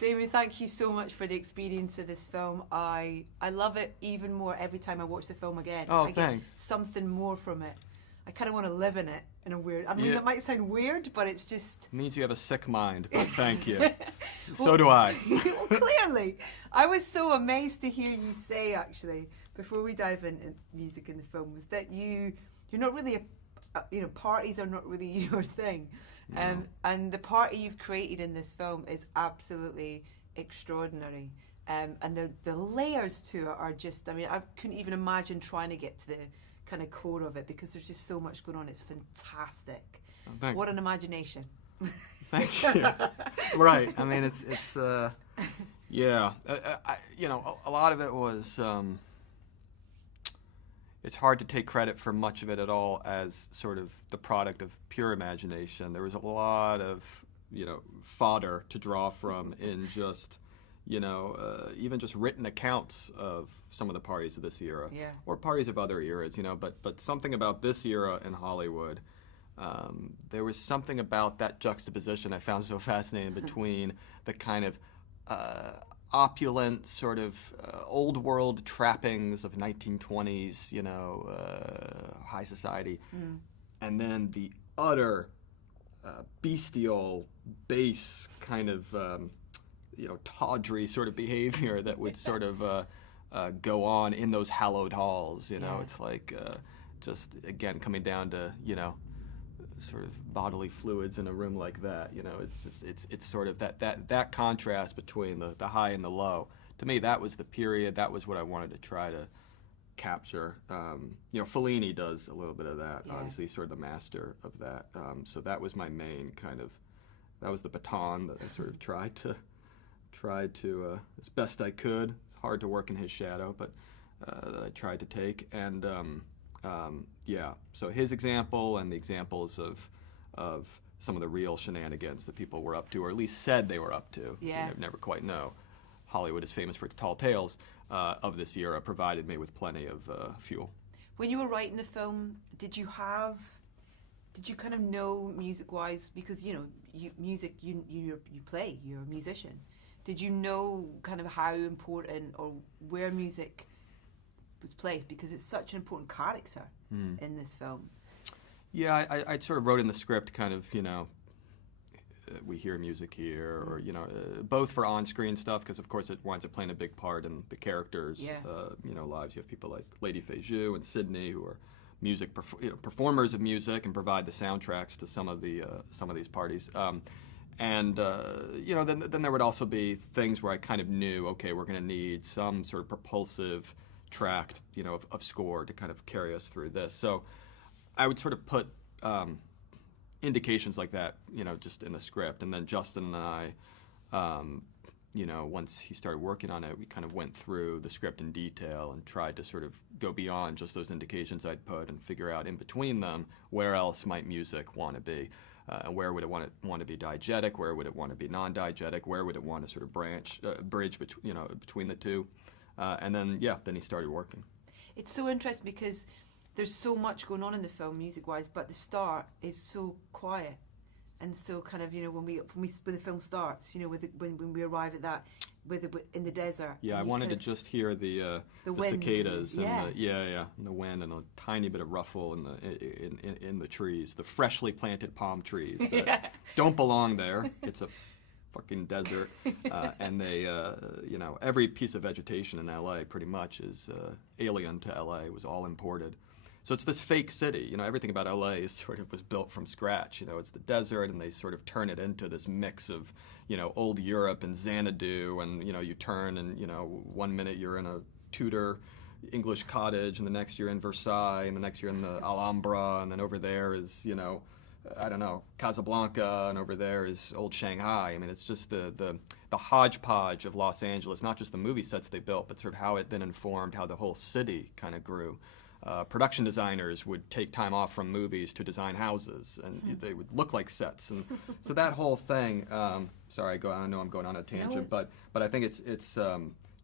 Damien, thank you so much for the experience of this film. I love it even more every time I watch the film again. Oh, I thanks. get something more from it. I kind of want to live in it in a weird... I mean, Yeah. that might sound weird, but it's just... It means you have a sick mind, but thank you. So do I. Well, clearly. I was so amazed to hear you say, actually, before we dive into music in the film, was that you're not really parties are not really your thing. No. And the party you've created in this film is absolutely extraordinary. And the layers to it are just, I mean, I couldn't even imagine trying to get to the kind of core of it because there's just so much going on. It's fantastic. Oh, What an imagination. Thank you. Right. I mean, it's yeah. A lot of it was. It's hard to take credit for much of it at all as sort of the product of pure imagination. There was a lot of fodder to draw from in just. Even just written accounts of some of the parties of this era, Yeah. or parties of other eras, but something about this era in Hollywood, there was something about that juxtaposition I found so fascinating between the kind of opulent sort of old world trappings of 1920s, high society, and then the utter bestial, base kind of tawdry sort of behavior that would sort of go on in those hallowed halls. Yeah. It's like just again coming down to sort of bodily fluids in a room like that. It's just it's sort of that contrast between the high and the low. To me, that was the period. That was what I wanted to try to capture. Fellini does a little bit of that. Yeah. Obviously, sort of the master of that. So that was my main kind of. That was the baton that I sort of tried to as best I could. It's hard to work in his shadow, but that I tried to take. And so his example and the examples of some of the real shenanigans that people were up to, or at least said they were up to. Yeah. You never quite know. Hollywood is famous for its tall tales of this era, provided me with plenty of fuel. When you were writing the film, did you kind of know music-wise, because you play, you're a musician. Did you know kind of how important or where music was placed? Because it's such an important character in this film. Yeah, I sort of wrote in the script kind of, we hear music here, or, both for on-screen stuff, because of course it winds up playing a big part in the characters' lives. You have people like Lady Fayjou and Sydney, who are music performers of music and provide the soundtracks to some of these parties. Then there would also be things where I kind of knew, okay, we're going to need some sort of propulsive track, of score to kind of carry us through this. So I would sort of put indications like that, just in the script. And then Justin and I, once he started working on it, we kind of went through the script in detail and tried to sort of go beyond just those indications I'd put and figure out in between them where else might music want to be. Where would it want to be diegetic? Where would it want to be non-diegetic? Where would it want to sort of bridge between the two? And then he started working. It's so interesting because there's so much going on in the film music-wise, but the start is so quiet and so kind of when the film starts, when we arrive at that in the desert. Yeah, I wanted to just hear the cicadas and and the wind and a tiny bit of ruffle in the trees, the freshly planted palm trees that don't belong there. It's a fucking desert, and they every piece of vegetation in LA pretty much is alien to LA. It was all imported. So it's this fake city. Everything about LA is sort of was built from scratch. It's the desert, and they sort of turn it into this mix of, old Europe and Xanadu, and you turn, and 1 minute you're in a Tudor English cottage, and the next you're in Versailles, and the next you're in the Alhambra, and then over there is Casablanca, and over there is old Shanghai. I mean, it's just the hodgepodge of Los Angeles, not just the movie sets they built, but sort of how it then informed how the whole city kind of grew. Production designers would take time off from movies to design houses, and they would look like sets, and so that whole thing. Sorry, I know I'm going on a tangent, but I think it's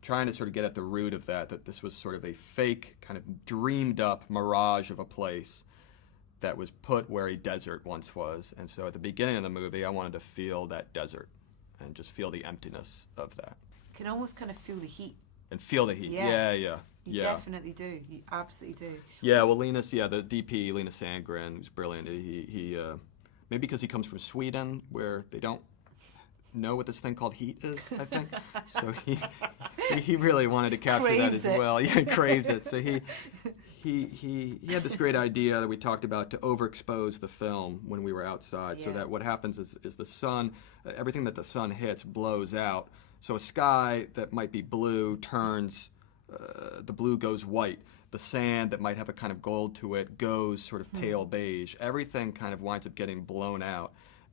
trying to sort of get at the root of that this was sort of a fake, kind of dreamed up mirage of a place that was put where a desert once was, and so at the beginning of the movie, I wanted to feel that desert, and just feel the emptiness of that. Can almost kind of feel the heat. And feel the heat. You definitely do. You absolutely do. Yeah, well, Linus, the DP, Linus Sandgren, who's brilliant. He maybe because he comes from Sweden, where they don't know what this thing called heat is, I think. So he really wanted to capture that as well. Yeah, he craves it. So he had this great idea that we talked about to overexpose the film when we were outside, so that what happens is the sun, everything that the sun hits blows out. So a sky that might be blue turns, the blue goes white. The sand that might have a kind of gold to it goes sort of pale beige. Everything kind of winds up getting blown out.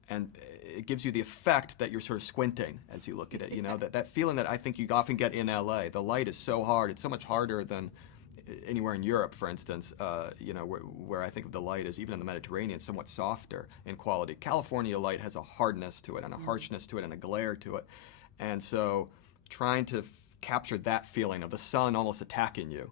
And it gives you the effect that you're sort of squinting as you look at it, you know, that feeling that I think you often get in L.A. The light is so hard. It's so much harder than anywhere in Europe, for instance, you know, where I think of the light is, even in the Mediterranean, somewhat softer in quality. California light has a hardness to it and a harshness to it and a glare to it. And so trying to capture that feeling of the sun almost attacking you,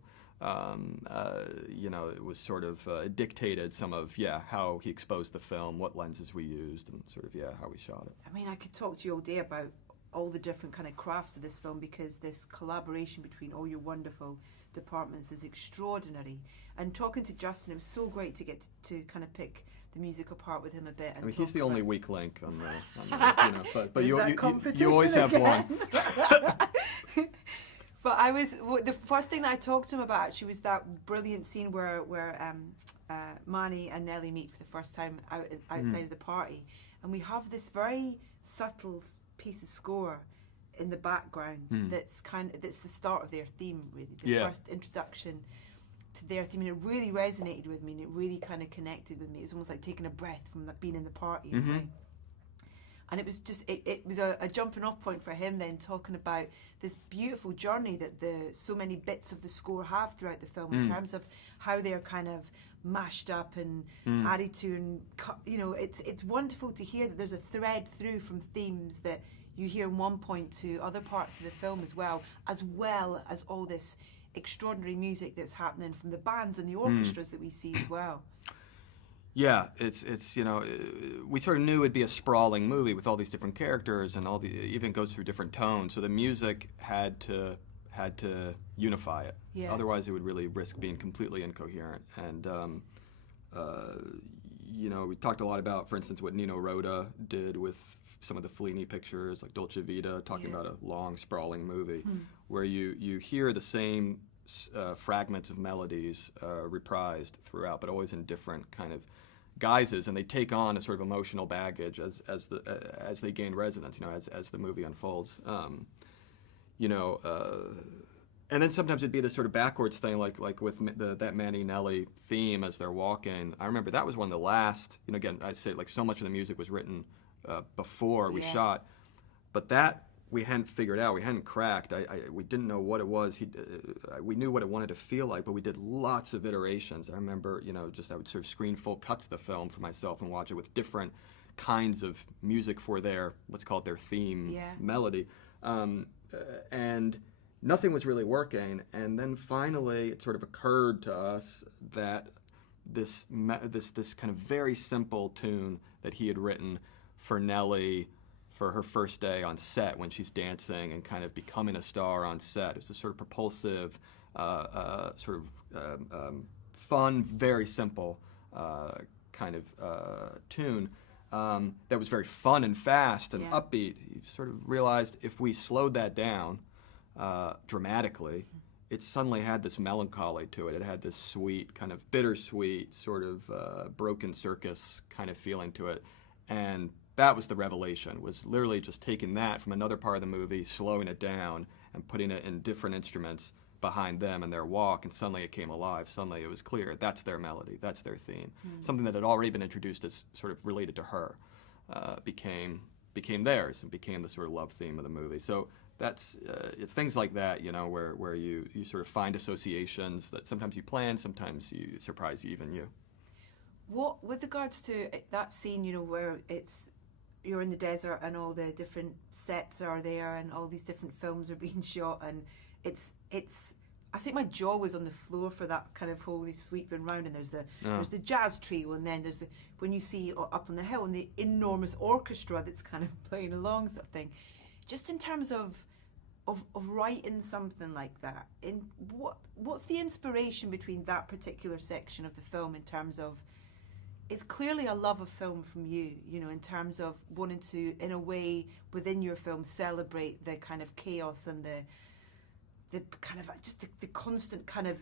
you know, it was sort of dictated some of, how he exposed the film, what lenses we used, and sort of, how we shot it. I mean, I could talk to you all day about all the different kind of crafts of this film, because this collaboration between all your wonderful departments is extraordinary. And talking to Justin, it was so great to get to kind of pick the music apart with him a bit. And I mean, he's the only weak link on the you know, but you always have one. But the first thing that I talked to him about actually was that brilliant scene where Manny and Nellie meet for the first time outside of the party, and we have this very subtle piece of score in the background that's the start of their theme, really, the first introduction to their theme, and it really resonated with me, and it really kind of connected with me. It was almost like taking a breath from being in the party. And it was just, it was a jumping off point for him then, talking about this beautiful journey that so many bits of the score have throughout the film in terms of how they're kind of mashed up and added to, and you know, it's wonderful to hear that there's a thread through from themes that you hear in one point to other parts of the film as well as all this extraordinary music that's happening from the bands and the orchestras that we see as well. Yeah, it's you know, we sort of knew it'd be a sprawling movie with all these different characters, and even goes through different tones. So the music had to unify it. Yeah. Otherwise, it would really risk being completely incoherent. And you know, we talked a lot about, for instance, what Nino Rota did with some of the Fellini pictures, like Dolce Vita, talking about a long, sprawling movie, where you hear the same fragments of melodies reprised throughout, but always in different kind of guises, and they take on a sort of emotional baggage as they gain resonance, you know, as the movie unfolds. You know, and then sometimes it'd be this sort of backwards thing, like with that Manny Nelly theme as they're walking. I remember that was one of the last, you know, again, I'd say like so much of the music was written before we shot, but that we hadn't figured out, we hadn't cracked. We didn't know what it was. We knew what it wanted to feel like, but we did lots of iterations. I remember, you know, I would sort of screen full cuts of the film for myself and watch it with different kinds of music for let's call it their theme melody. And nothing was really working. And then finally, it sort of occurred to us that this kind of very simple tune that he had written for Nellie for her first day on set, when she's dancing and kind of becoming a star on set. It's a sort of propulsive, fun, very simple kind of tune that was very fun and fast and upbeat. You sort of realized if we slowed that down dramatically, it suddenly had this melancholy to it. It had this sweet, kind of bittersweet, sort of broken circus kind of feeling to it. And that was the revelation, was literally just taking that from another part of the movie, slowing it down, and putting it in different instruments behind them and their walk, and suddenly it came alive. Suddenly it was clear, that's their melody, that's their theme. Something that had already been introduced as sort of related to her became theirs, and became the sort of love theme of the movie. So that's things like that, you know, where you sort of find associations that sometimes you plan, sometimes you surprise even you. What, with regards to that scene, you know, where you're in the desert and all the different sets are there and all these different films are being shot, and it's I think my jaw was on the floor for that kind of whole sweeping round, and there's the jazz trio, and then there's when you see up on the hill and the enormous orchestra that's kind of playing along, sort of thing. Just in terms of writing something like that, what's the inspiration between that particular section of the film in terms of, it's clearly a love of film from you, in terms of wanting to, in a way, within your film, celebrate the kind of chaos and the kind of just the constant kind of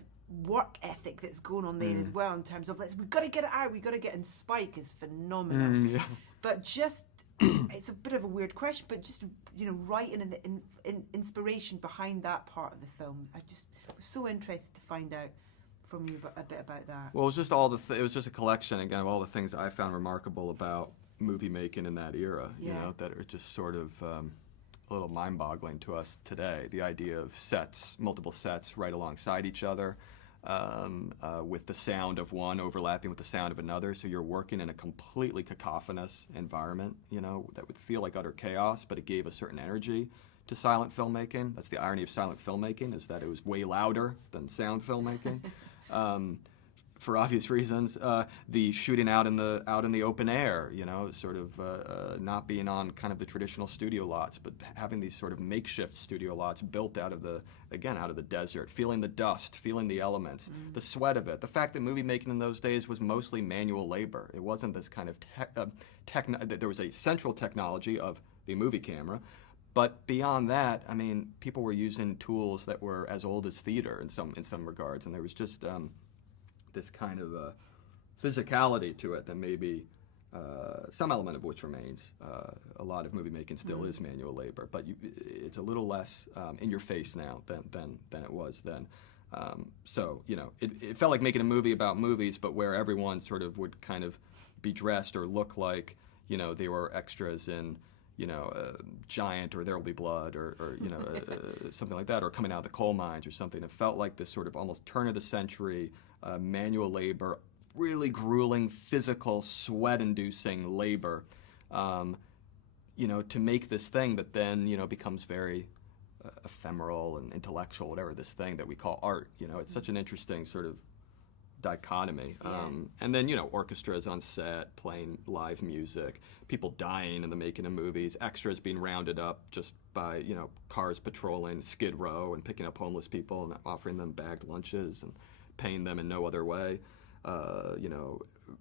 work ethic that's going on there as well, in terms of we've got to get it out, we've got to get in. Spike is phenomenal. Yeah. But just, it's a bit of a weird question, but just, writing and the inspiration behind that part of the film, I just was so interested to find out from you a bit about that. Well, it was just it was just a collection, again, of all the things I found remarkable about movie making in that era, that are just sort of a little mind-boggling to us today. The idea of multiple sets right alongside each other, with the sound of one overlapping with the sound of another, so you're working in a completely cacophonous environment, that would feel like utter chaos, but it gave a certain energy to silent filmmaking. That's the irony of silent filmmaking, is that it was way louder than sound filmmaking. For obvious reasons, the shooting out in the open air, sort of not being on kind of the traditional studio lots, but having these sort of makeshift studio lots built out of the desert, feeling the dust, feeling the elements, the sweat of it. The fact that movie making in those days was mostly manual labor. It wasn't this kind of there was a central technology of the movie camera. But beyond that, I mean, people were using tools that were as old as theater in some regards, and there was just this kind of physicality to it that maybe some element of which remains. A lot of movie making still is manual labor, but it's a little less in your face now than it was then. So it felt like making a movie about movies, but where everyone sort of would kind of be dressed or look like they were extras in Giant or There Will Be Blood or something like that, or Coming Out of the Coal Mines or something. It felt like this sort of almost turn of the century manual labor, really grueling, physical, sweat-inducing labor, to make this thing that then becomes very ephemeral and intellectual, whatever this thing that we call art. It's such an interesting sort of dichotomy. And then, orchestras on set playing live music, people dying in the making of movies, extras being rounded up just by, cars patrolling Skid Row and picking up homeless people and offering them bagged lunches and paying them in no other way.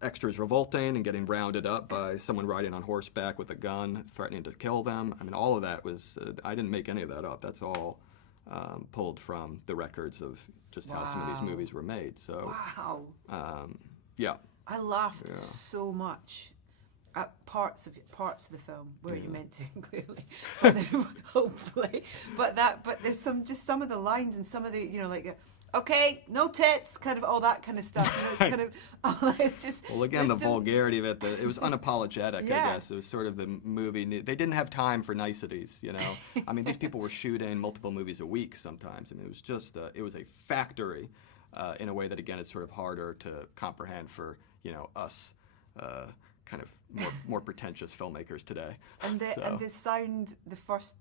Extras revolting and getting rounded up by someone riding on horseback with a gun, threatening to kill them. I mean, all of that was, I didn't make any of that up. That's all pulled from the records of just how some of these movies were made. So, yeah. I laughed so much at parts of the film where you meant to, clearly, but hopefully. But there's some of the lines and some of the okay, no tits, kind of all that kind of stuff. It's kind of, it's just. Well, again, the vulgarity of it, it was unapologetic, I guess. It was sort of the movie. They didn't have time for niceties, I mean, these people were shooting multiple movies a week sometimes. I mean, it was just, it was a factory in a way that, again, is sort of harder to comprehend for, us kind of more pretentious filmmakers today. And the sound, the first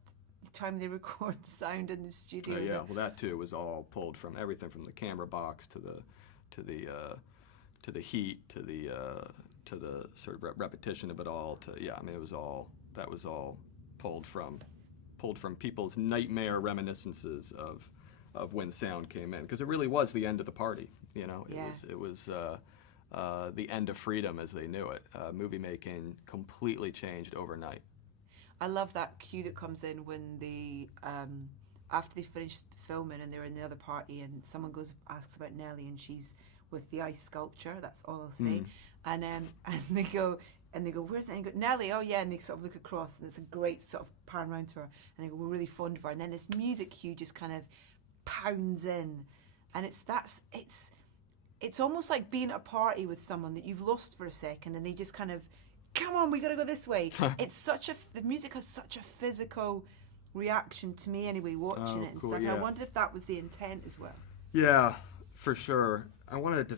time they record sound in the studio. Well, that too was all pulled from everything from the camera box to the heat to the sort of repetition of it all. I mean, that was all pulled from people's nightmare reminiscences of when sound came in, because it really was the end of the party. It was the end of freedom as they knew it. Movie making completely changed overnight. I love that cue that comes in when they, after they finished filming and they're in the other party and someone asks about Nellie and she's with the ice sculpture, that's all I'll say. And they go, where's it? And they go, Nellie, oh yeah, and they sort of look across and it's a great sort of pan around to her and they go, we're really fond of her. And then this music cue just kind of pounds in. And it's almost like being at a party with someone that you've lost for a second and they just kind of, come on, we got to go this way. The music has such a physical reaction to me anyway, watching it and stuff. Yeah. And I wondered if that was the intent as well. Yeah, for sure. I wanted to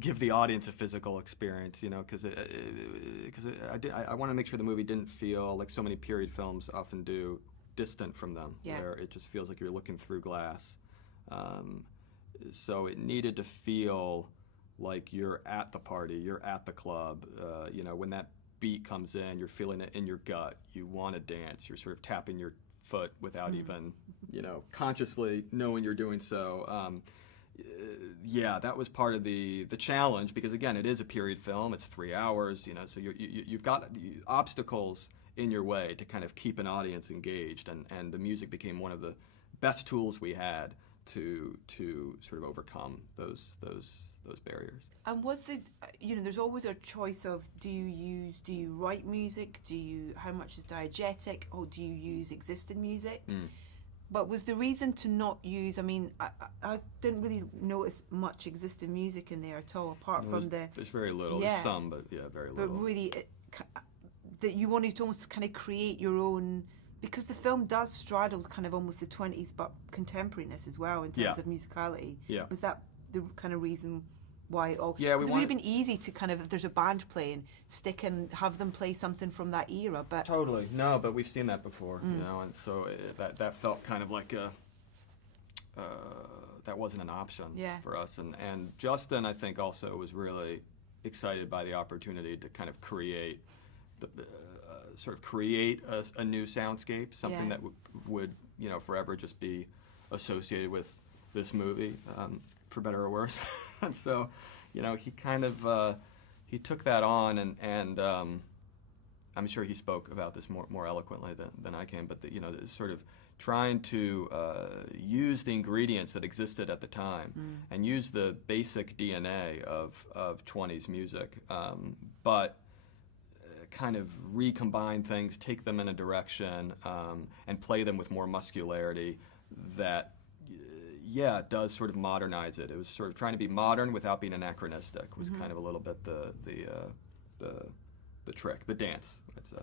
give the audience a physical experience, because I want to make sure the movie didn't feel like so many period films often do, distant from them, where it just feels like you're looking through glass. So it needed to feel like you're at the party, you're at the club. When that beat comes in, you're feeling it in your gut. You want to dance. You're sort of tapping your foot without even, consciously knowing you're doing so. That was part of the challenge, because again, it is a period film. It's 3 hours, so you've got the obstacles in your way to kind of keep an audience engaged, and the music became one of the best tools we had to sort of overcome those barriers. And was there's always a choice of do you write music, how much is diegetic, or do you use existing music? But was the reason to not use, I didn't really notice much existing music in there at all, apart from there's very little, there's some, but very little. But really, that you wanted to almost kind of create your own, because the film does straddle kind of almost the 20s, but contemporariness as well in terms of musicality. Yeah. Was that the kind of reason why? It would have been easy to kind of, if there's a band playing, stick and have them play something from that era. But totally, no, but we've seen that before, and so that felt kind of like that wasn't an option for us. And Justin, I think, also was really excited by the opportunity to kind of create a new soundscape, something that would forever just be associated with this movie, for better or worse. And so, he kind of he took that on, and I'm sure he spoke about this more eloquently than I can. But sort of trying to use the ingredients that existed at the time and use the basic DNA of 20s music, but kind of recombine things, take them in a direction, and play them with more muscularity that does sort of modernize it. It was sort of trying to be modern without being anachronistic, was kind of a little bit the trick, the dance, I'd say.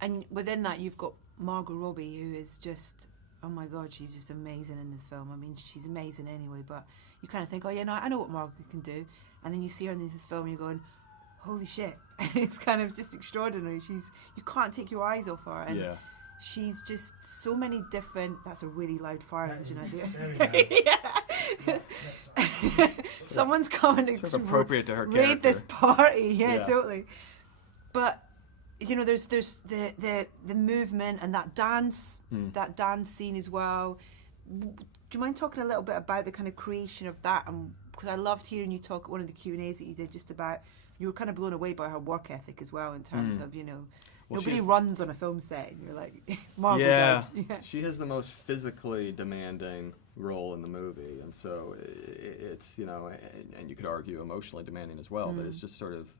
And within that, you've got Margot Robbie, who is just, oh my God, she's just amazing in this film. She's amazing anyway, but you kind of think, I know what Margot can do. And then you see her in this film and you're going, holy shit. It's kind of just extraordinary. You can't take your eyes off her. And she's just so many different. That's a really loud fire engine out there. Someone's coming to sort of appropriate to her raid character. this party. Yeah, totally. But there's the movement and that dance scene as well. Do you mind talking a little bit about the kind of creation of that? Because I loved hearing you talk at one of the Q&As that you did, just about, you were kind of blown away by her work ethic as well, in terms of, nobody runs on a film set, and you're like, Margot does. Yeah, she has the most physically demanding role in the movie, and so it's, and you could argue emotionally demanding as well, but it's just sort of,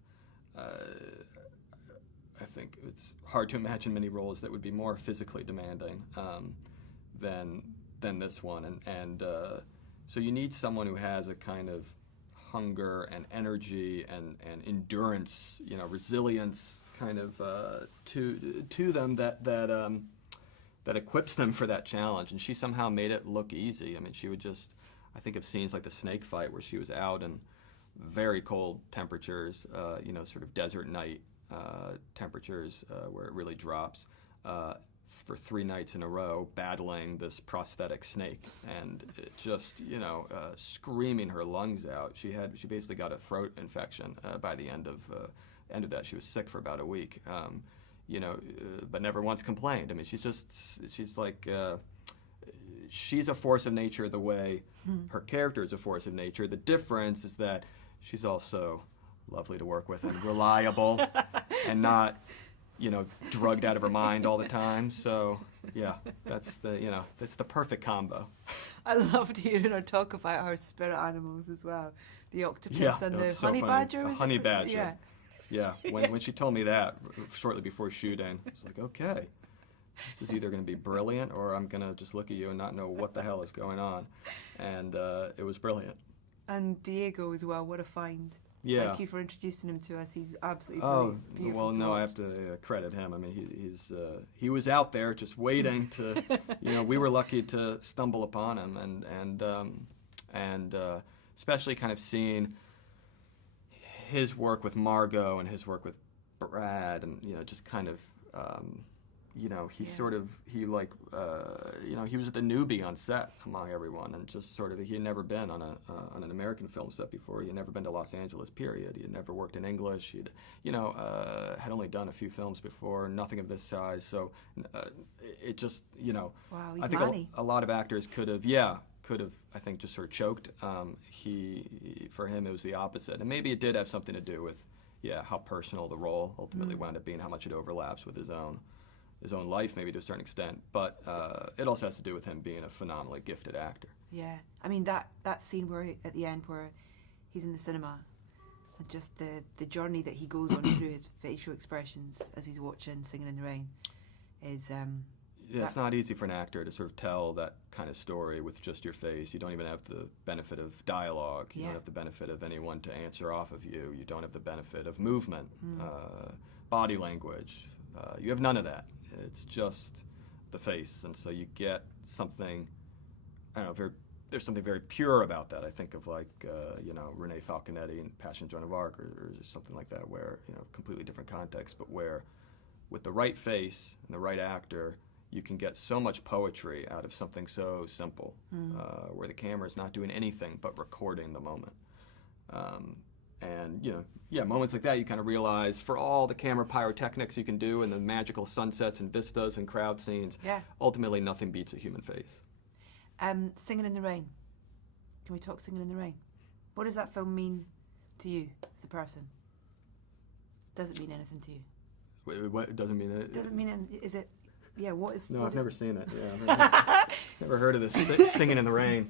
I think it's hard to imagine many roles that would be more physically demanding than this one, and so you need someone who has a kind of hunger and energy and endurance, resilience kind of to them that equips them for that challenge. And she somehow made it look easy. She would just, I think of scenes like the snake fight where she was out in very cold temperatures, sort of desert night temperatures where it really drops, for 3 nights in a row, battling this prosthetic snake, and it just, screaming her lungs out. She basically got a throat infection by the end of that. She was sick for about a week, but never once complained. She's a force of nature the way her character is a force of nature. The difference is that she's also lovely to work with and reliable and not, drugged out of her mind all the time. So, that's the perfect combo. I loved hearing her talk about her spirit animals as well. The octopus and the honey badger. A honey badger. Yeah. When she told me that shortly before shooting, I was like, okay, this is either going to be brilliant or I'm going to just look at you and not know what the hell is going on. And it was brilliant. And Diego as well, what a find. Yeah. Thank you for introducing him to us. He's absolutely beautiful. Well, no, I have to credit him. He was out there just waiting to, we were lucky to stumble upon him, and especially kind of seeing his work with Margot and his work with Brad, and just kind of you know, he sort of, he like, you know, he was the newbie on set among everyone, and just sort of, he had never been on an American film set before. He had never been to Los Angeles, period. He had never worked in English. He'd, you know, had only done a few films before, nothing of this size. So it just, you know, wow, I think a lot of actors could have, I think, just sort of choked. For him, it was the opposite. And maybe it did have something to do with, how personal the role ultimately wound up being, how much it overlaps with his own life, maybe to a certain extent. But it also has to do with him being a phenomenally gifted actor. Yeah, I mean, that scene at the end where he's in the cinema, and just the journey that he goes on through his facial expressions as he's watching Singing in the Rain is... it's not easy for an actor to sort of tell that kind of story with just your face. You don't even have the benefit of dialogue. You don't have the benefit of anyone to answer off of you. You don't have the benefit of movement, body language. You have none of that. It's just the face. And so you get something, I don't know, there's something very pure about that. I think of like, Renee Falconetti in Passion Joan of Arc or something like that, where, completely different context, but where with the right face and the right actor, you can get so much poetry out of something so simple, where the camera is not doing anything but recording the moment. And, moments like that you kind of realize, for all the camera pyrotechnics you can do and the magical sunsets and vistas and crowd scenes, ultimately nothing beats a human face. Singing in the Rain. Can we talk Singing in the Rain? What does that film mean to you as a person? Does it mean anything to you? Wait, what? It doesn't mean it? Doesn't mean anything. Is it... Yeah, what is... No, what I've is never it? seen it. Yeah, never heard of this Singing in the Rain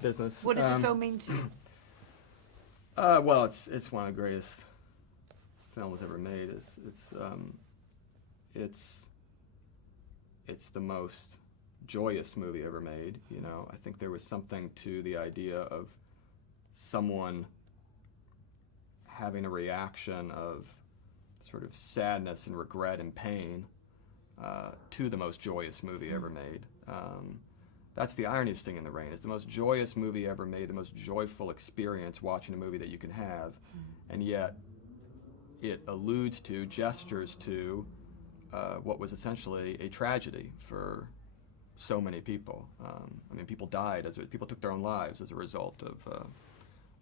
business. What does the film mean to you? Well, it's one of the greatest films ever made. It's the most joyous movie ever made. I think there was something to the idea of someone having a reaction of sort of sadness and regret and pain to the most joyous movie ever made. That's the irony of Singing in the Rain. It's the most joyous movie ever made, the most joyful experience watching a movie that you can have, and yet it alludes to, gestures to, what was essentially a tragedy for so many people. People died, people took their own lives as a result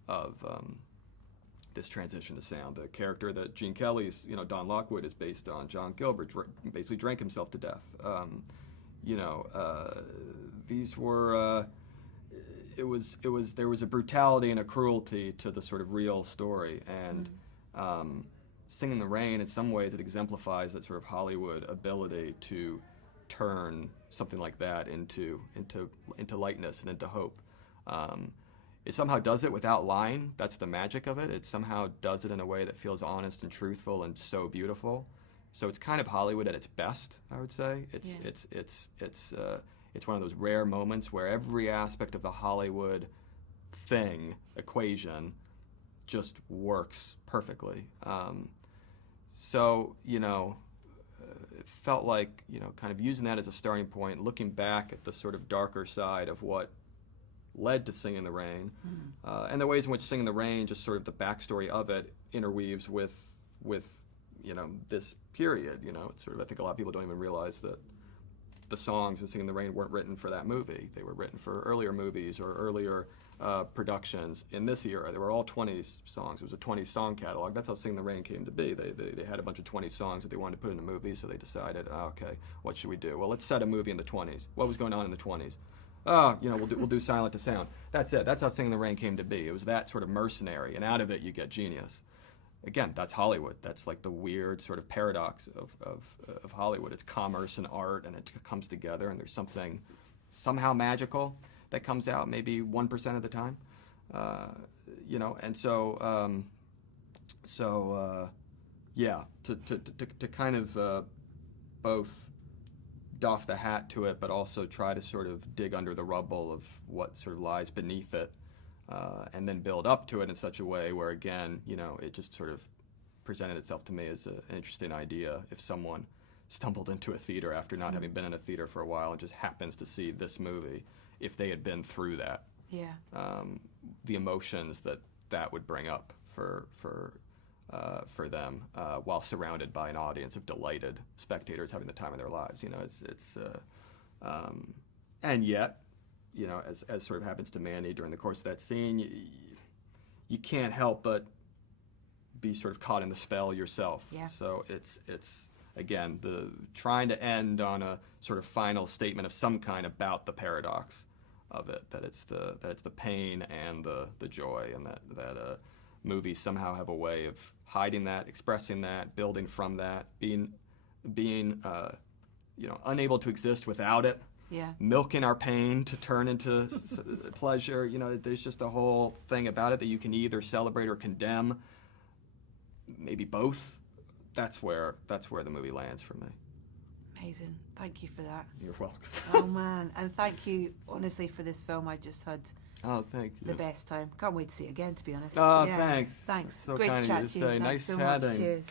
of this transition to sound. The character that Gene Kelly's, Don Lockwood, is based on, John Gilbert, basically drank himself to death. These were, there was a brutality and a cruelty to the sort of real story, and Singing in the Rain, in some ways, it exemplifies that sort of Hollywood ability to turn something like that into lightness and into hope. It somehow does it without lying. That's the magic of it. It somehow does it in a way that feels honest and truthful and so beautiful. So it's kind of Hollywood at its best, I would say. It's one of those rare moments where every aspect of the Hollywood equation just works perfectly. It felt like, kind of using that as a starting point, looking back at the sort of darker side of what led to Singing in the Rain, and the ways in which Singing in the Rain, just sort of the backstory of it, interweaves with this period. It's sort of, I think a lot of people don't even realize that the songs in Singing in the Rain weren't written for that movie. They were written for earlier movies or earlier productions in this era. They were all 20s songs. It was a 20s song catalog. That's how Singing in the Rain came to be. They had a bunch of 20s songs that they wanted to put in a movie, so they decided, okay, what should we do? Well, let's set a movie in the 20s. What was going on in the 20s? We'll do Silent to Sound. That's it. That's how Singing in the Rain came to be. It was that sort of mercenary, and out of it you get genius. Again, that's Hollywood. That's like the weird sort of paradox of Hollywood. It's commerce and art, and it comes together, and there's something somehow magical that comes out maybe 1% of the time. And to kind of both doff the hat to it, but also try to sort of dig under the rubble of what sort of lies beneath it, and then build up to it in such a way where, again, it just sort of presented itself to me as an interesting idea. If someone stumbled into a theater after not having been in a theater for a while and just happens to see this movie, if they had been through that, the emotions that would bring up for for them while surrounded by an audience of delighted spectators having the time of their lives. You know, and yet, you know, as sort of happens to Manny during the course of that scene, you can't help but be sort of caught in the spell yourself. Yeah. So it's again, the trying to end on a sort of final statement of some kind about the paradox of it, that it's the pain and the joy, and that movies somehow have a way of hiding that, expressing that, building from that, being you know, unable to exist without it. Yeah. Milking our pain to turn into pleasure. You know, there's just a whole thing about it that you can either celebrate or condemn, maybe both. That's where the movie lands for me. Amazing. Thank you for that. You're welcome. Oh man, and thank you honestly for this film. I just had thank you. the best time. Can't wait to see it again, to be honest. Oh, yeah. thanks. Thanks. So Great kind to of chat you to you. say. Thanks Nice so chatting. much. Cheers.